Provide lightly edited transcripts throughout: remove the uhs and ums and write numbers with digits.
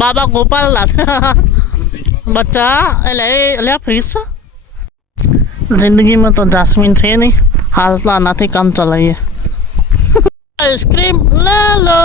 બાબા ગોપાલનાથ બચ્ચા એટલે ફીસ જિંદગીમાં તો જાસ્મીન છે નહીં, હાલ તો આનાથી કામ ચલાવીએ. આઈસ્ક્રીમ લે લો.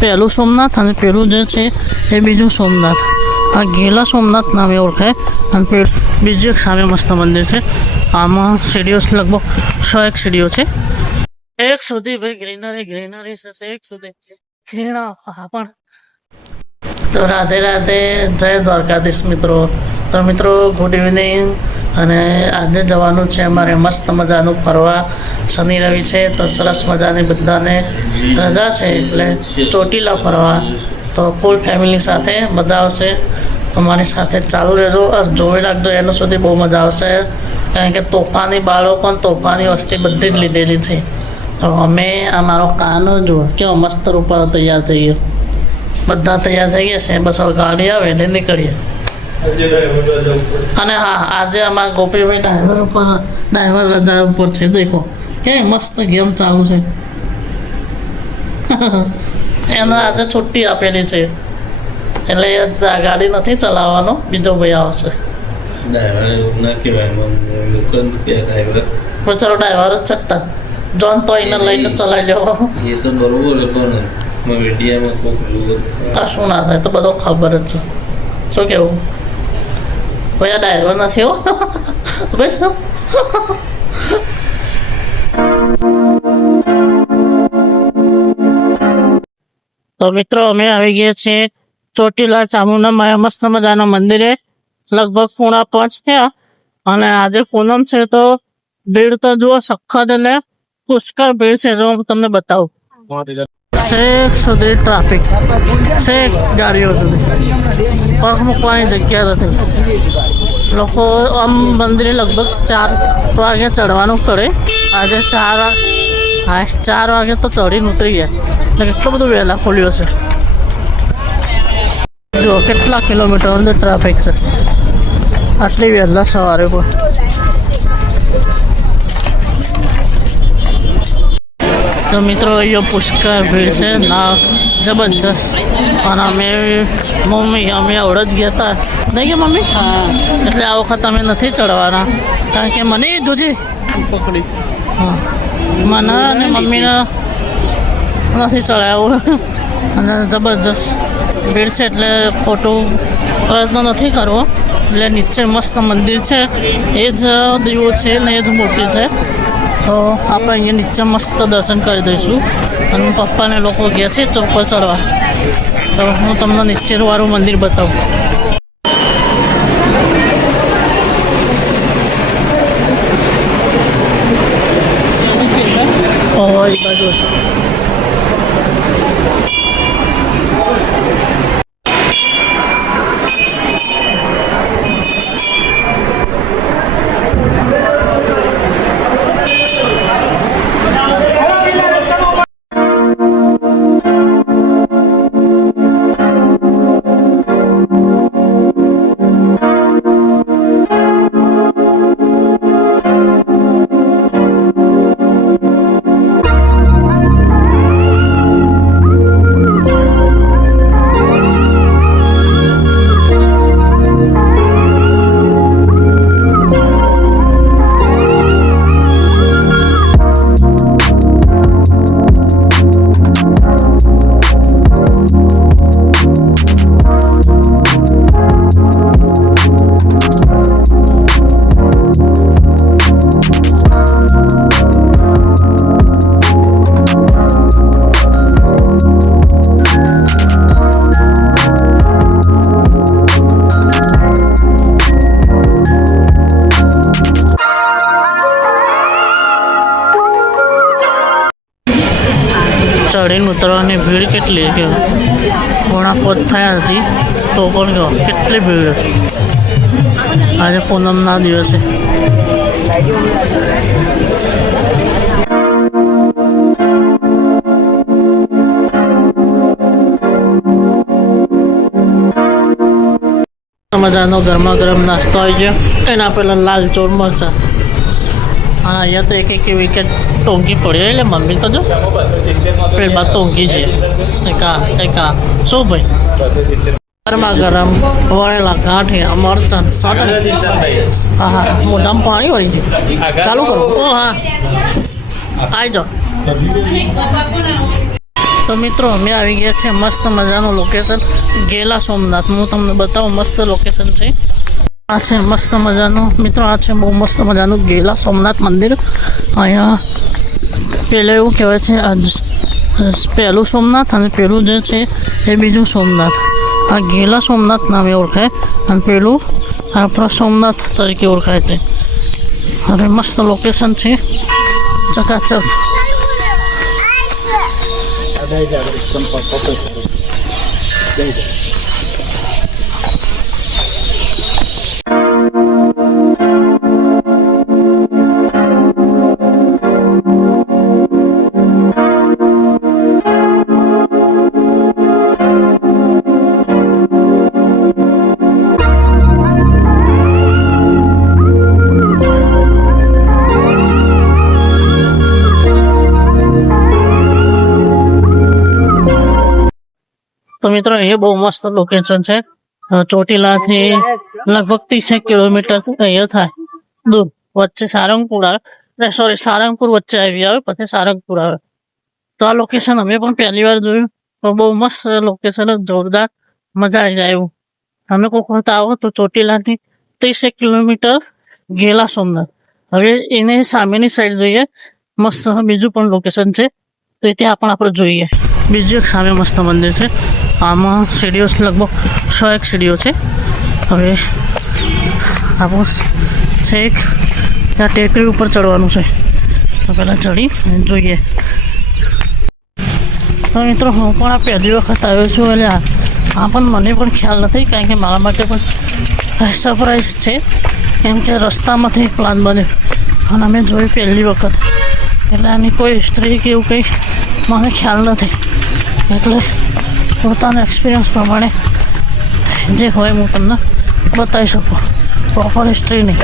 પહેલું સોમનાથ અને પેલું જે છે એ બીજું સોમનાથ. આ ગેલા સોમનાથ નામે ઓળખાય અને બીજું એક સામે મસ્ત મંદિર છે. આમાં સીડીઓ લગભગ 101 સીડીઓ છે. એક સુધી ભાઈ ગ્રીનરી ગ્રીનરી છે, એક સુધી ઘેરા પણ. તો રાધે રાધે, જય દ્વારકાધીશ મિત્રો. તો મિત્રો ગુડ ઇવનિંગ. અને આજે જવાનું છે અમારે મસ્ત મજાનું ફરવા. શનિ રવિ છે તો સરસ મજાની બધાને રજા છે એટલે ચોટીલા ફરવા. તો ફૂલ ફેમિલી સાથે બધા આવશે. અમારી સાથે ચાલુ રહેજો, જોઈ રાખજો, એનું સુધી બહુ મજા આવશે. કારણ કે તોફાની બાળકો અને તોફાની વસ્તી બધી જ લીધેલી છે. તો અમે આ મારો કાનો જુઓ કેવો મસ્ત રૂપાળો તૈયાર થઈ ગયો. બધા તૈયાર થઈ ગયા છે, બસ હવે ગાડી આવે એટલે નીકળીએ. અને હા, આજે અમારા ગોપીભાઈ ડ્રાઈવર રજા ઉપર છે. દેખો કે મસ્ત ગેમ ચાલુ છે. એને આજે છુટ્ટી આપેલી છે એટલે એ ગાડી નથી ચલાવવાનો, બીજો ભાઈ આવશે. ચાલો ડ્રાઈવર જ શકતા જોન તો એને લઈને ચલાવી લેવો. એ તો બરોબર પણ મીડિયામાં કશું ના થાય તો બધો ખબર જ છે. શું કેવું ભાઈ, આ ડ્રાઈવર નથી હો ભાઈ. શું તો મિત્રો અમે આવી ગયા છીએ ચોટીલા ચામુંડા માયા મસ્ત મજાના મંદિરે. લગભગ 4:45 થયા અને આજે પૂનમ છે તો ભીડ તો જુઓ સખત એટલે પુષ્કળ ભીડ છે. જો હું તમને બતાવું, છેક સુધી ટ્રાફિક, છેક ગાડીઓ સુધી પગ મૂકવાની જગ્યા નથી. લોકો આમ મંદિરે લગભગ 4 વાગે ચડવાનું કરે. આજે 4 વાગે તો ચડીને ઉતરી ગયા એટલે કેટલું બધું વહેલા ખોલ્યો છે. જો કેટલા કિલોમીટર અંદર ટ્રાફિક છે આટલી વહેલા સવારે પણ. તો મિત્રો અહીંયા પુષ્કળ ભીડ છે ના, જબરજસ્ત. અને અમે આવડત ગયા હતા નહીં કે મમ્મી? હા. એટલે આ વખત અમે નથી ચડવાના કારણ કે મને જોજે પકડી, હા, મને અને મમ્મીને નથી ચડાવ્યું. અને જબરજસ્ત ભીડ છે એટલે ખોટું પ્રયત્ન નથી કરવો. એટલે નીચે મસ્ત મંદિર છે, એ જ દીવો છે ને એ જ મૂર્તિ છે. તો આપણે અહીંયા નીચે મસ્ત દર્શન કરી દઈશું. અને પપ્પાને લોકો ગયા છે ચોક પર ચડવા. તો હું તમને નીચેવાળું મંદિર બતાવું. ઓહ, એ બાજુ છે. ચડીને ઉતરવાની ભીડ કેટલી કે 4:45 થયા હતી તો પણ જો કેટલી ભીડ. આજે પૂનમના દિવસે. મજાનો ગરમા ગરમ નાસ્તો આવી ગયો. એના પહેલાં લાલ ચોર મરચાં હા અહીંયા તો એક વિકેટ ટોંકી પડ્યો એટલે મમ્મી તો જો પેલા ટોંકી છે એકા શું ભાઈ ગરમા ગરમ વળેલા ગાંઠિયા મરચાં હા હા મોઢામાં પાણી વળી ગયું ચાલુ કરો ઓ હા આવી જાઓ તો મિત્રો અમે આવી ગયા છે મસ્ત મજાનું લોકેશન ગેલા સોમનાથ હું તમને બતાવું મસ્ત લોકેશન છે આ છે મસ્ત મજાનું મિત્રો આ છે બહુ મસ્ત મજાનું ગેલા સોમનાથ મંદિર અહીંયા પહેલાં એવું કહેવાય છે પહેલું સોમનાથ અને પેલું જે છે એ બીજું સોમનાથ આ ગેલા સોમનાથ નામે ઓળખાય અને પેલું આપણા સોમનાથ તરીકે ઓળખાય છે હવે મસ્ત લોકેશન છે ચકાચક તો મિત્રો એ બહુ મસ્ત લોકેશન છે ચોટીલાથી લગભગ 30 કિલોમીટર અહીંયા થાય દૂર વચ્ચે સારંગપુર આવે સારંગપુર વચ્ચે આવી આવે પછી સારંગપુર આવે તો આ લોકેશન અમે પણ પહેલી વાર જોયું તો બહુ મસ્ત લોકેશન જોરદાર મજા આવી જાય એવું તમે કોઈ વખત આવો તો ચોટીલાથી 30 કિલોમીટર ગેલા સોમનાથ હવે એને સામેની સાઈડ જોઈએ મસ્ત બીજું પણ લોકેશન છે તો ત્યાં પણ આપણે જોઈએ બીજું એક સામે મસ્ત મંદિર છે આમાં સીડીઓ લગભગ 101 સીડીઓ છે હવે આપણું છેક ત્યાં ટેકરી ઉપર ચડવાનું છે તો પહેલાં ચડી જોઈએ તો મિત્રો હું પણ આ પહેલી વખત આવ્યો છું એટલે આ પણ મને પણ ખ્યાલ નથી કારણ કે મારા માટે પણ સરપ્રાઈઝ છે કેમ કે રસ્તામાંથી પ્લાન બન્યો અને અમે જોયું પહેલી વખત એટલે આની કોઈ હિસ્ટ્રી કે એવું કંઈ મને ખ્યાલ નથી એટલે પોતાના એક્સપિરિયન્સ પ્રમાણે જે હોય હું તમને બતાવી શકું પ્રોપર હિસ્ટ્રી નહીં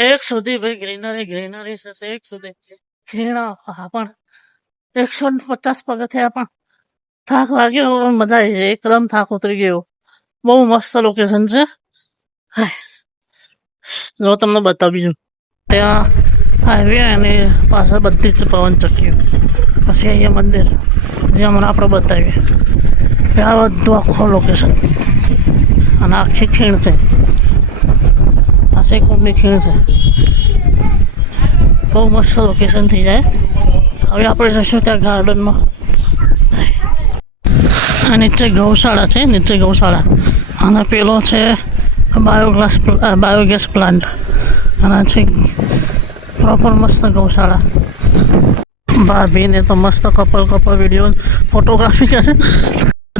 એક સુધી ભાઈ ગ્રીનરી છે એક સુધી ખીણા પણ 150 પગથિયા પણ થાક લાગ્યો મજા આવી જાય એકદમ થાક ઉતરી ગયો બહુ મસ્ત લોકેશન છે જો તમને બતાવ્યું ત્યાં હાઈવે અને પાછળ બધી જ પવન ચક્કીઓ પછી અહીંયા મંદિર જે હમણાં આપણે બતાવીએ ત્યાં બધું આખું લોકેશન અને આખી ખીણ છે આખી કુંડની ખીણ છે બહુ મસ્ત લોકેશન થઈ જાય હવે આપણે જઈશું ત્યાં ગાર્ડનમાં આ નીચે ગૌશાળા છે અને પેલો છે બાયોગેસ પ્લાન્ટ અને છે પ્રોપર મસ્ત ગૌશાળા ભાભીને તો મસ્ત કપલ વિડીયો ફોટોગ્રાફી કરે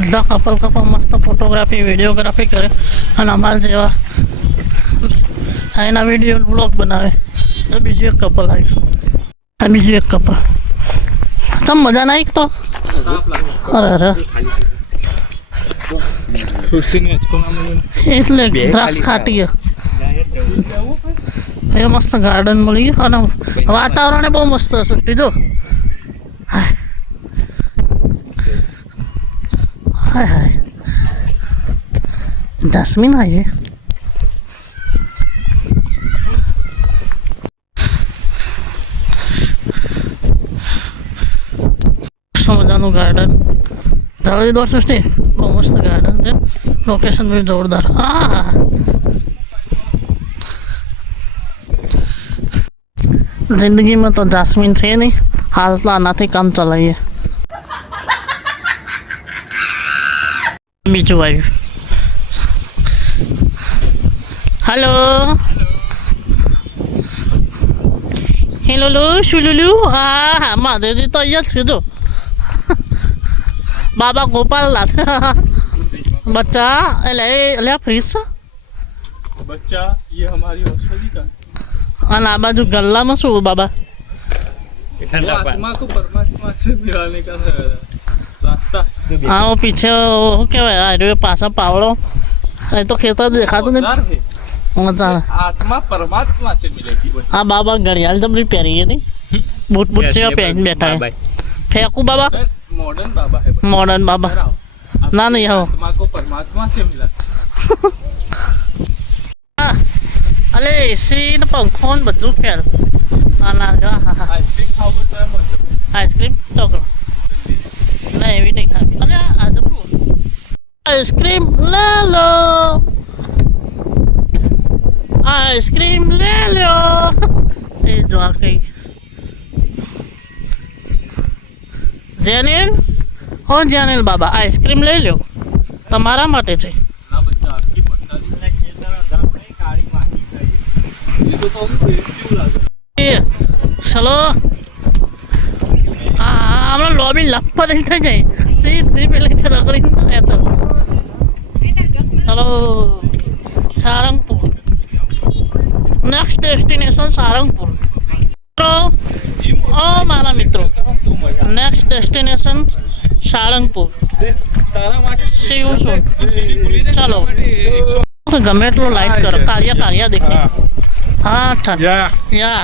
બધા કપલ મસ્ત ફોટોગ્રાફી વિડીયોગ્રાફી કરે અને અમારા જેવા એના વિડીયો વ્લોગ બનાવે તો બીજું એક કપલ આવ્યું તમ મજા ના તો અરે એટલે દ્રાક્ષ ખાટી એ મસ્ત ગાર્ડન મળી ગયું અને વાતાવરણ બહુ મસ્ત હશે કીધું હાય જાસ્મીન આવી મજાનું ગાર્ડન જવા દો સૃષ્ટિ બહુ મસ્ત ગાર્ડન છે લોકેશન બી જોરદાર જિંદગીમાં તો જાસ્મીન છે નહીં હાલ તો આનાથી કામ ચલાવીએ બીજું આવ્યું હેલો હેલો શુલુલુ હા મહાદેવજી તો અહીંયા જ છે જો बाबा गोपालनाथ बच्चा ले फ्रिज बच्चा ये हमारी औषधि का અને આ બાજુ ગલ્લામાં શું બાબા? आत्मा को परमात्मा से मिलाने का रास्ता। આ પીછે શું કહેવાય હાઈવે પાછા પાવડો એ તો ખેતર દેખાતું નહીં. औजार है, મજા आत्मा परमात्मा से मिलेगी। આ બાબા ઘડિયાળ જબરી પહેરી છે નહીં? બૂટ બૂટ જેવા પહેરીને બેઠા છે. ફેંકું બાબા? मॉडर्न बाबा है। મોડર્ન બાબા ठहराओ। ના નહીં આવો. आत्मा को परमात्मा से मिला। અલે એસી ને પંખો ને બધું ફેર. હા ના હા હા आइसक्रीम खाओगे तो है मौसम। આઈસ્ક્રીમ ચોકડો ના એવી નહીં ખાવી. અલે આ જબરું આઈસ્ક્રીમ લે લો, આઈસ્ક્રીમ લે લો. એ જો આ કઈ જેનિલ હો જેનિલ બાબા આઈસ્ક્રીમ લઈ લો, તમારા માટે છે. ना बच्चा आपकी पर्सनल काली माटी ये तो क्यों लगा? એ ચલો હમણાં લોબી લફા નહીં થઈ જાય સીધી પેલી રગડી એ તો ચલો સારંગપુર નેક્સ્ટ ડેસ્ટિનેશન સારંગપુર. મિત્રો ઓ મારા મિત્રો નેક્સ્ટ ડેસ્ટિનેશન સારંગપુર. तारा माटी શિવ શું ચાલો ગમે એટલું લાઈટ કરો કાળિયા કાળિયા દેખાય. હા ઠન યા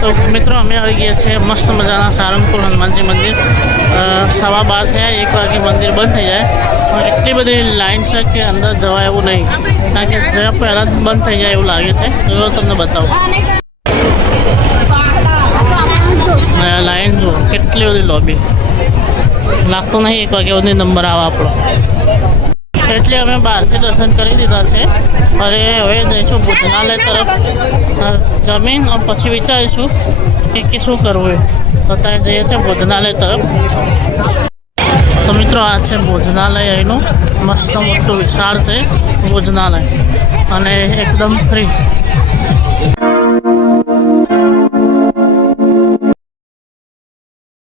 તો મિત્રો અમે આવી ગયા છીએ મસ્ત મજાના સારંગપુર હનુમાનજી મંદિર. 12:15 થયા, 1 વાગે મંદિર બંધ થઈ જાય પણ એટલી બધી લાઈન છે કે અંદર જવાય એવું નહીં, કારણ કે જરા પહેલાં જ બંધ થઈ જાય એવું લાગે છે. તો તમને બતાવું લાઈન જુઓ કેટલી બધી લોબી. લાગતું નહીં 1 વાગ્યા સુધી નંબર આવે આપણો. એટલે અમે બહારથી દર્શન કરી દીધા છે. અરે હવે જઈશું ભોજનાલય તરફ જમીન પછી વિચારીશું કે શું કરવું એ. તો ત્યાં જઈએ છીએ ભોજનાલય તરફ. તો મિત્રો આ છે ભોજનાલય, અહીંનું મસ્ત મોટું વિશાળ છે ભોજનાલય અને એકદમ ફ્રી.